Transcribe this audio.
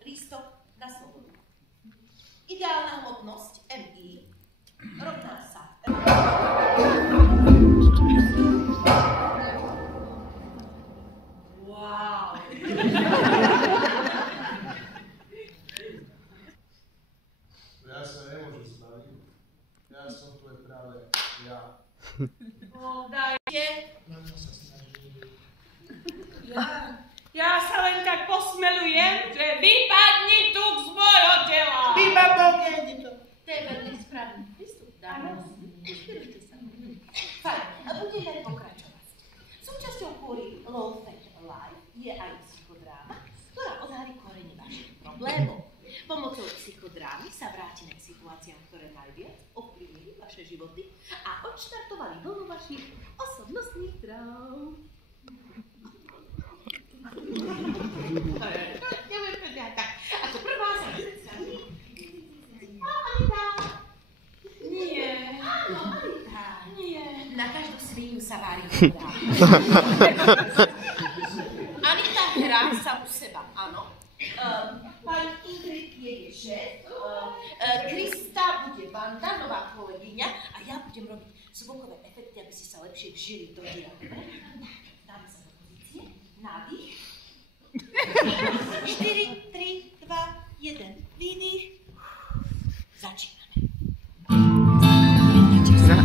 Lístok na slobodu. Ideálna hmotnosť MI rovná sa. Wow. Ja sa nemôžem spraviť. Ja som tu práve ja. Dajte. Na čo sa snažím? Ja sa len tak posmelujem, že vypadni tu z môjho tela. Vypadni to. To je veľmi správny prístup. Dáme. Inšpirujte sa. Fajn, a budeme pokračovať. Súčasťou kúry Low Fat Life je aj psychodráma, ktorá odhalí korene vašich problémov. Pomocou psychodrámy sa vrátime k situáciám, ktoré najviac ovplyvnili vaše životy a odštartovali vlnu vašich osobnostných traum. Ako prvá sa predstaví. Anita. Nie. Áno, Anita. Nie. Na každú svinu sa vári voda. Anita hrá sa u seba, áno. Pani Ingrid je šéf. Krista bude Vanda, nová kolegyňa, a ja budem robiť zvukové efekty, aby si sa lepšie vžili do diela. Dáme sa do pozície. Nádych. 4, 3, 2, 1. Výdych. Začína.